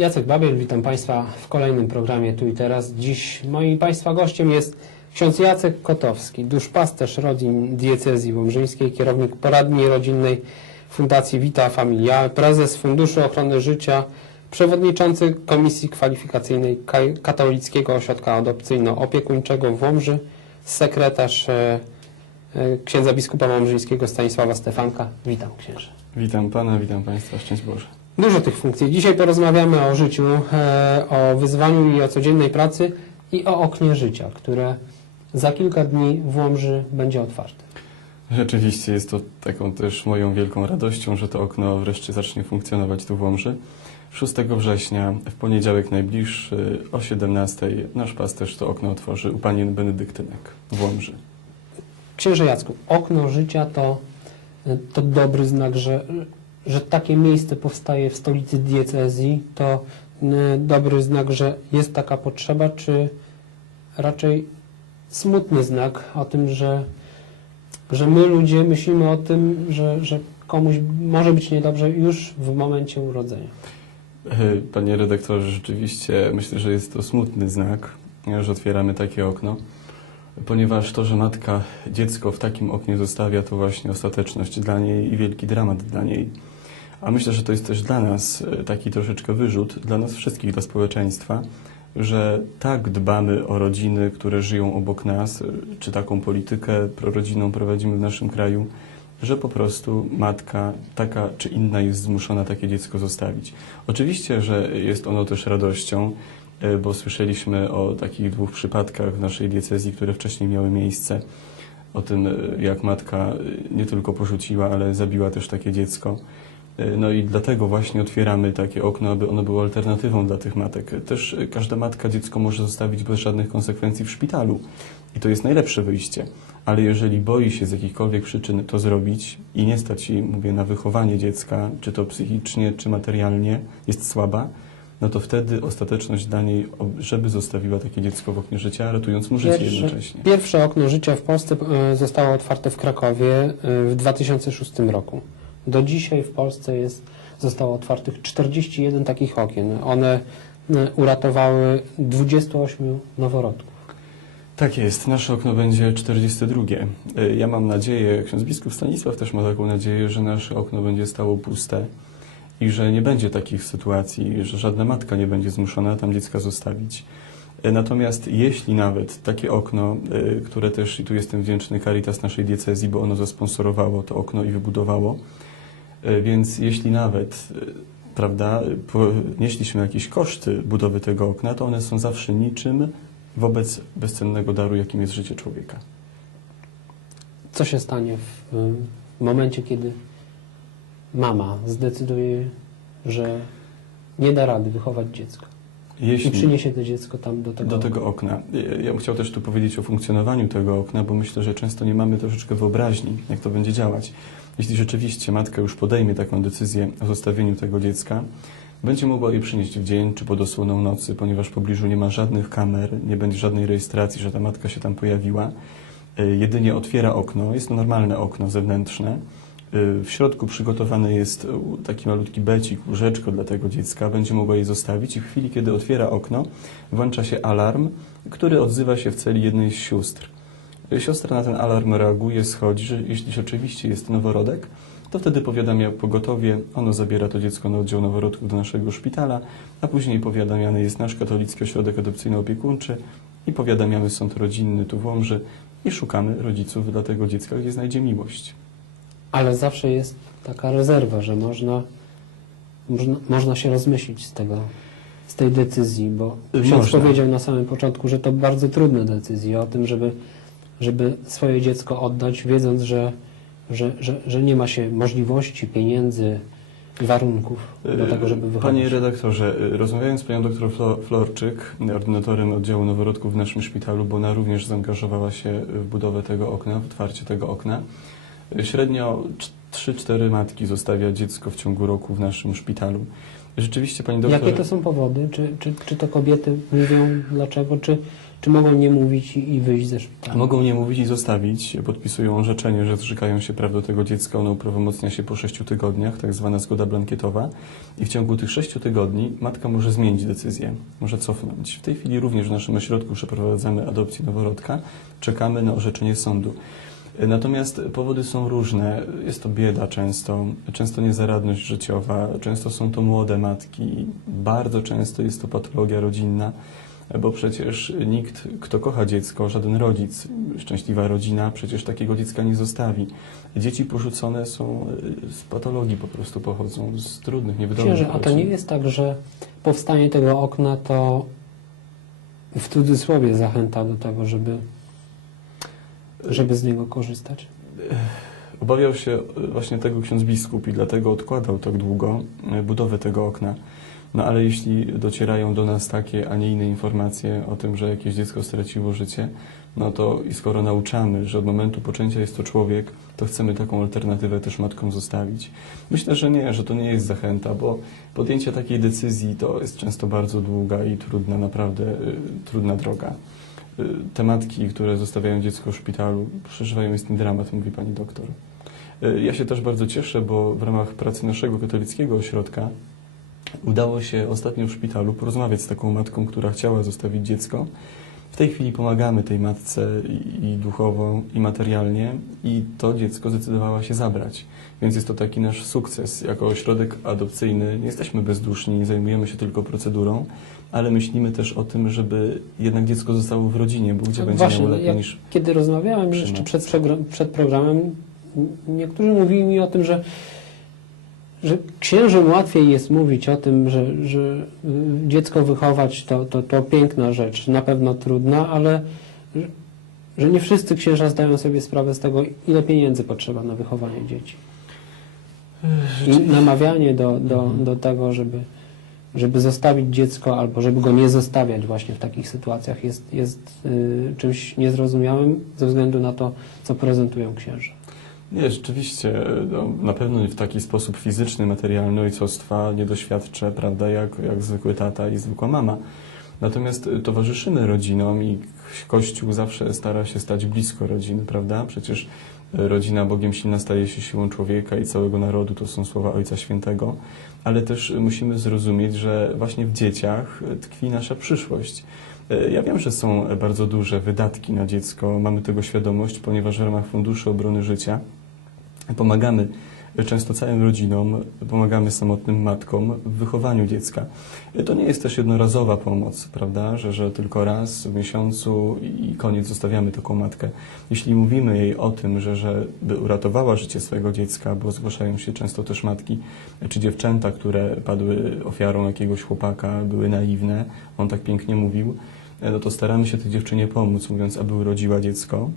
Jacek Babiel, witam Państwa w kolejnym programie Tu i Teraz. Dziś moim Państwa gościem jest ksiądz Jacek Kotowski, duszpasterz rodzin diecezji wąbrzyńskiej, kierownik poradni rodzinnej Fundacji Vita Familia, prezes Funduszu Ochrony Życia, przewodniczący Komisji Kwalifikacyjnej Ka- Katolickiego Ośrodka Adopcyjno-Opiekuńczego w Łomży, sekretarz e, e, księdza biskupa wąbrzyńskiego Stanisława Stefanka. Witam księże. Witam Pana, witam Państwa, szczęść Boże. Dużo tych funkcji. Dzisiaj porozmawiamy o życiu, e, o wyzwaniu i o codziennej pracy i o oknie życia, które za kilka dni w Łomży będzie otwarte. Rzeczywiście jest to taką też moją wielką radością, że to okno wreszcie zacznie funkcjonować tu w Łomży. 6 września, w poniedziałek najbliższy, o 17 nasz pasterz to okno otworzy u Panien Benedyktynek w Łomży. Księże Jacku, okno życia to, to dobry znak, że, że takie miejsce powstaje w stolicy diecezji. To e, dobry znak, że jest taka potrzeba, czy raczej smutny znak o tym, że, że my ludzie myślimy o tym, że, że komuś może być niedobrze już w momencie urodzenia. E, Panie redaktorze, rzeczywiście myślę, że jest to smutny znak, że otwieramy takie okno, ponieważ to, że matka dziecko w takim oknie zostawia, to właśnie ostateczność dla niej i wielki dramat dla niej. A myślę, że to jest też dla nas e, taki troszeczkę wyrzut, dla nas wszystkich, dla społeczeństwa, że tak dbamy o rodziny, które żyją obok nas, e, czy taką politykę prorodzinną prowadzimy w naszym kraju, że po prostu matka taka czy inna jest zmuszona takie dziecko zostawić. Oczywiście, że jest ono też radością, e, bo słyszeliśmy o takich dwóch przypadkach w naszej diecezji, które wcześniej miały miejsce. O tym, jak matka nie tylko porzuciła, ale zabiła też takie dziecko. E, No i dlatego właśnie otwieramy takie okno, aby ono było alternatywą dla tych matek. Też e, każda matka dziecko może zostawić bez żadnych konsekwencji w szpitalu. I to jest najlepsze wyjście. Ale jeżeli boi się z jakichkolwiek przyczyn to zrobić i nie stać jej, mówię, na wychowanie dziecka, czy to psychicznie, czy materialnie, jest słaba, no to wtedy ostateczność dla niej, żeby zostawiła takie dziecko w oknie życia, ratując mu życie Pierwsze, jednocześnie. pierwsze okno życia w Polsce e, zostało otwarte w Krakowie w 2006 roku. Do dzisiaj w Polsce jest, zostało otwartych 41 takich okien. One e, uratowały 28 noworodków. Tak jest, nasze okno będzie 42. E, Ja mam nadzieję, ksiądz biskup Stanisław też ma taką nadzieję, że nasze okno będzie stało puste i że nie będzie takich sytuacji, że żadna matka nie będzie zmuszona tam dziecka zostawić. E, Natomiast jeśli nawet takie okno, które też, i tu jestem wdzięczny Caritas naszej diecezji, bo ono zasponsorowało to okno i wybudowało, więc jeśli nawet, e, prawda, ponieśliśmy jakieś koszty budowy tego okna, to one są zawsze niczym wobec bezcennego daru, jakim jest życie człowieka. Co się stanie w, e, momencie, kiedy mama zdecyduje, że nie da rady wychować dziecka i Jeśli przyniesie to dziecko tam do tego, do tego okna. Ja bym chciał też tu powiedzieć o funkcjonowaniu tego okna, bo myślę, że często nie mamy troszeczkę wyobraźni, jak to będzie działać. Jeśli rzeczywiście matka już podejmie taką decyzję o zostawieniu tego dziecka, będzie mogła je przynieść w dzień czy pod osłoną nocy, ponieważ w pobliżu nie ma żadnych kamer, nie będzie żadnej rejestracji, że ta matka się tam pojawiła. E, Jedynie otwiera okno, jest to normalne okno zewnętrzne. E, W środku przygotowany jest taki malutki becik, łóżeczko dla tego dziecka, będzie mogła je zostawić i w chwili, kiedy otwiera okno, włącza się alarm, który odzywa się w celi jednej z sióstr. Siostra na ten alarm reaguje, schodzi, że jeśli rzeczywiście jest noworodek, to wtedy powiadamia pogotowie, ono zabiera to dziecko na oddział noworodków do naszego szpitala, a później powiadamiany jest nasz katolicki ośrodek adopcyjno-opiekuńczy i powiadamiamy sąd rodzinny tu w Łomży i szukamy rodziców dla tego dziecka, gdzie znajdzie miłość. ale zawsze jest taka rezerwa, że można, można, można się rozmyślić z tego, z tej decyzji, bo ksiądz Można. powiedział na samym początku, że to bardzo trudne decyzje o tym, żeby, żeby swoje dziecko oddać, wiedząc, że, że, że, że nie ma się możliwości, pieniędzy, warunków do tego, żeby wychować. Panie redaktorze, rozmawiając z panią Flo- Florczyk, ordynatorem oddziału noworodków w naszym szpitalu, bo ona również zaangażowała się w budowę tego okna, w otwarcie tego okna, średnio 3-4 matki zostawia dziecko w ciągu roku w naszym szpitalu. Rzeczywiście pani doktor... Jakie to są powody? Czy, czy, czy to kobiety mówią dlaczego? Czy, czy mogą nie mówić i, wyjść ze szpitala? Mogą nie mówić i zostawić, podpisują orzeczenie, że zrzekają się praw do tego dziecka, ono uprawomocnia się po sześciu tygodniach, tak zwana zgoda blankietowa i w ciągu tych sześciu tygodni matka może zmienić decyzję, może cofnąć. W tej chwili również w naszym ośrodku przeprowadzamy adopcję noworodka, czekamy na orzeczenie sądu. Natomiast powody są różne. Jest to bieda często, często niezaradność życiowa, często są to młode matki, bardzo często jest to patologia rodzinna, bo przecież nikt, kto kocha dziecko, żaden rodzic, szczęśliwa rodzina, przecież takiego dziecka nie zostawi. Dzieci porzucone są y, z patologii po prostu pochodzą, z trudnych, niewydomych Księże, a to nie jest tak, że powstanie tego okna to w cudzysłowie zachęta do tego, żeby, żeby z niego korzystać? Obawiał się e, właśnie tego ksiądz biskup i dlatego odkładał tak długo e, budowę tego okna. No ale jeśli docierają do nas takie, a nie inne informacje o tym, że jakieś dziecko straciło życie, no to i skoro nauczamy, że od momentu poczęcia jest to człowiek, to chcemy taką alternatywę też matkom zostawić. Myślę, że nie, że to nie jest zachęta, bo podjęcie takiej decyzji to jest często bardzo długa i trudna, naprawdę y, trudna droga. Y, Te matki, które zostawiają dziecko w szpitalu, przeżywają istny dramat, mówi pani doktor. Y, Ja się też bardzo cieszę, bo w ramach pracy naszego katolickiego ośrodka udało się ostatnio w szpitalu porozmawiać z taką matką, która chciała zostawić dziecko. W tej chwili pomagamy tej matce i, duchowo, i materialnie, i to dziecko zdecydowała się zabrać. Więc jest to taki nasz sukces. Jako ośrodek adopcyjny nie jesteśmy bezduszni, nie zajmujemy się tylko procedurą, ale myślimy też o tym, żeby jednak dziecko zostało w rodzinie, bo gdzie będzie właśnie, miało no lepiej niż Kiedy rozmawiałem jeszcze przed, przed programem, niektórzy mówili mi o tym, że, że księżom łatwiej jest mówić o tym, że, że y, dziecko wychować to, to, to piękna rzecz, na pewno trudna, ale że, nie wszyscy księża zdają sobie sprawę z tego, ile pieniędzy potrzeba na wychowanie dzieci. I namawianie do, do, do tego, żeby, żeby zostawić dziecko albo żeby go nie zostawiać właśnie w takich sytuacjach jest, jest y, czymś niezrozumiałym ze względu na to, co prezentują księża. Nie, rzeczywiście, no, na pewno w taki sposób fizyczny, materialny ojcostwa nie doświadczę, prawda, jak, jak zwykły tata i zwykła mama. Natomiast towarzyszymy rodzinom i Kościół zawsze stara się stać blisko rodziny, prawda? Przecież rodzina Bogiem silna staje się siłą człowieka i całego narodu, to są słowa Ojca Świętego, ale też musimy zrozumieć, że właśnie w dzieciach tkwi nasza przyszłość. Ja wiem, że są bardzo duże wydatki na dziecko, mamy tego świadomość, ponieważ w ramach Funduszu Obrony Życia pomagamy często całym rodzinom, pomagamy samotnym matkom w wychowaniu dziecka. To nie jest też jednorazowa pomoc, prawda, że, że tylko raz w miesiącu i koniec zostawiamy taką matkę. Jeśli mówimy jej o tym, że, że by uratowała życie swojego dziecka, bo zgłaszają się często też matki czy dziewczęta, które padły ofiarą jakiegoś chłopaka, były naiwne, on tak pięknie mówił, no to staramy się tej dziewczynie pomóc, mówiąc, aby urodziła dziecko,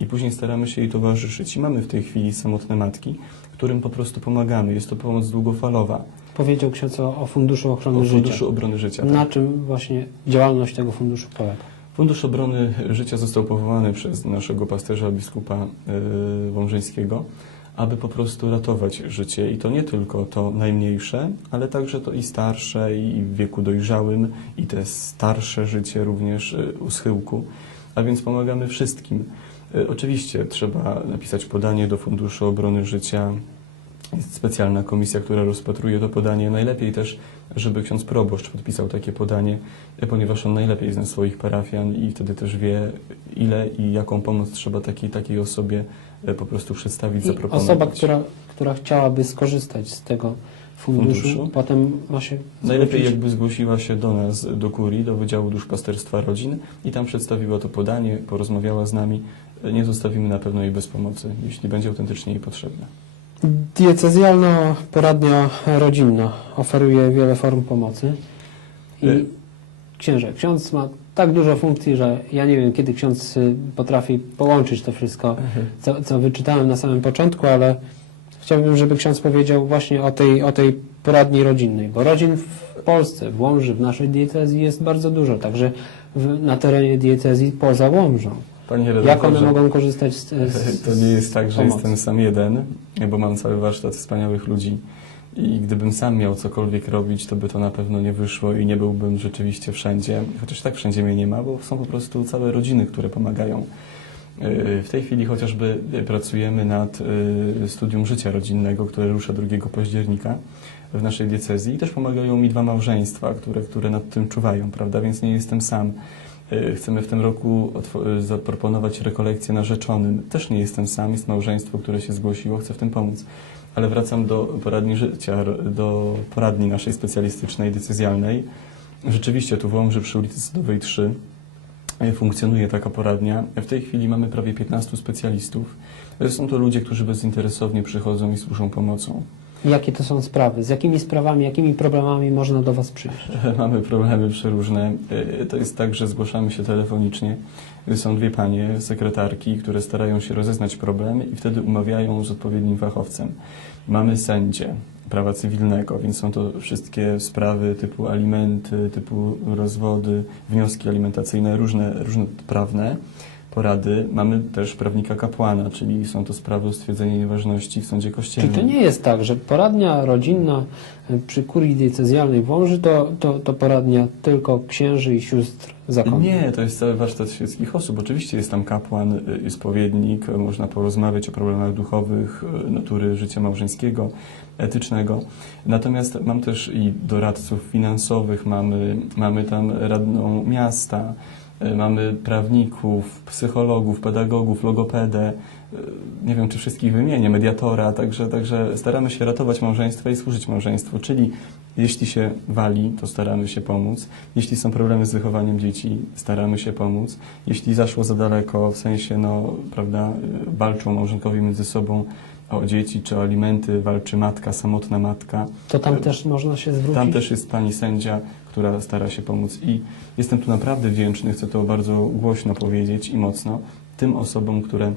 i później staramy się jej towarzyszyć. I mamy w tej chwili samotne matki, którym po prostu pomagamy. Jest to pomoc długofalowa. Powiedział ksiądz o, o Funduszu Ochrony O Życia. Funduszu Obrony Życia. Na Tak. czym właśnie działalność tego funduszu polega? Fundusz Obrony Życia został powołany przez naszego pasterza biskupa yy, Wążyńskiego, aby po prostu ratować życie. I to nie tylko to najmniejsze, ale także to i starsze, i w wieku dojrzałym, i te starsze życie również yy, u schyłku. A więc pomagamy wszystkim. Yy, Oczywiście trzeba napisać podanie do Funduszu Obrony Życia. Jest specjalna komisja, która rozpatruje to podanie. Najlepiej też, żeby ksiądz proboszcz podpisał takie podanie, e, ponieważ on najlepiej zna swoich parafian i wtedy też wie, ile i jaką pomoc trzeba takiej, takiej osobie e, po prostu przedstawić, I zaproponować. osoba, która, która chciałaby skorzystać z tego funduszu, Funduszu? potem ma się Najlepiej zwrócić- jakby zgłosiła się do nas, do kurii, do Wydziału Duszpasterstwa Rodzin i tam przedstawiła to podanie, porozmawiała z nami. Nie zostawimy na pewno jej bez pomocy, jeśli będzie autentycznie jej potrzebna. Diecezjalna poradnia rodzinna oferuje wiele form pomocy. I Y- księże, ksiądz ma tak dużo funkcji, że ja nie wiem, kiedy ksiądz y, potrafi połączyć to wszystko, co, co wyczytałem na samym początku, ale chciałbym, żeby ksiądz powiedział właśnie o tej, o tej poradni rodzinnej, bo rodzin w Polsce, w Łomży, w naszej diecezji jest bardzo dużo, także w, na terenie diecezji poza Łomżą. Panie Jak one mogą korzystać z, z To nie jest tak, że pomocy? jestem sam jeden, bo mam cały warsztat wspaniałych ludzi. I gdybym sam miał cokolwiek robić, to by to na pewno nie wyszło i nie byłbym rzeczywiście wszędzie. Chociaż tak wszędzie mnie nie ma, bo są po prostu całe rodziny, które pomagają. Yy, W tej chwili chociażby yy, pracujemy nad yy, studium życia rodzinnego, które rusza 2 października w naszej diecezji i też pomagają mi dwa małżeństwa, które, które nad tym czuwają, prawda? Więc nie jestem sam. Yy, Chcemy w tym roku yy, zaproponować rekolekcję narzeczonym. Też nie jestem sam, jest małżeństwo, które się zgłosiło, chcę w tym pomóc. Ale wracam do poradni życia, do poradni naszej specjalistycznej, decyzjalnej. Rzeczywiście tu w Łomży przy ulicy Sodowej 3 e, funkcjonuje taka poradnia. W tej chwili mamy prawie 15 specjalistów. E, Są to ludzie, którzy bezinteresownie przychodzą i służą pomocą. Jakie to są sprawy? Z jakimi sprawami, jakimi problemami można do Was przyjść? Mamy problemy przeróżne. E, To jest tak, że zgłaszamy się telefonicznie. Są dwie panie, sekretarki, które starają się rozeznać problemy i wtedy umawiają z odpowiednim fachowcem. Mamy sędzie prawa cywilnego, więc są to wszystkie sprawy typu alimenty, typu rozwody, wnioski alimentacyjne, różne, różne prawne porady. Mamy też prawnika kapłana, czyli są to sprawy o stwierdzenie nieważności w sądzie Czy kościelnym. to nie jest tak, że poradnia rodzinna y, przy kurii diecezjalnej w Łomży to, to, to poradnia tylko księży i sióstr Nie, to jest cały warsztat świeckich osób. Oczywiście jest tam kapłan, y, spowiednik, y, można porozmawiać o problemach duchowych, y, natury życia małżeńskiego, etycznego. Natomiast mam też i doradców finansowych, mamy, mamy tam radną miasta, mamy prawników, psychologów, pedagogów, logopedę, nie wiem czy wszystkich wymienię, mediatora, także, także staramy się ratować małżeństwa i służyć małżeństwu, czyli jeśli się wali, to staramy się pomóc. Jeśli są problemy z wychowaniem dzieci, staramy się pomóc. Jeśli zaszło za daleko, w sensie, no, prawda, y, walczą małżonkowie między sobą o dzieci czy o alimenty, walczy matka, samotna matka. To tam też można się zwrócić? Tam też jest pani sędzia, która stara się pomóc i jestem tu naprawdę wdzięczny, chcę to bardzo głośno powiedzieć i mocno, tym osobom, które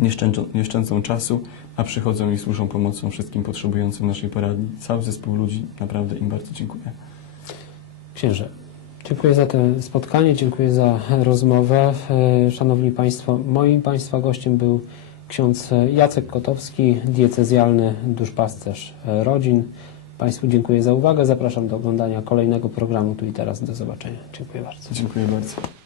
nie szczędzą, nie szczędzą czasu, a przychodzą i służą pomocą wszystkim potrzebującym naszej poradni. Cały zespół ludzi, naprawdę im bardzo dziękuję. Księże, dziękuję za to spotkanie, dziękuję za rozmowę. E, Szanowni Państwo, moim Państwa gościem był ksiądz Jacek Kotowski, diecezjalny duszpasterz rodzin. Państwu dziękuję za uwagę. Zapraszam do oglądania kolejnego programu tu i teraz. Do zobaczenia. Dziękuję bardzo. Dziękuję bardzo.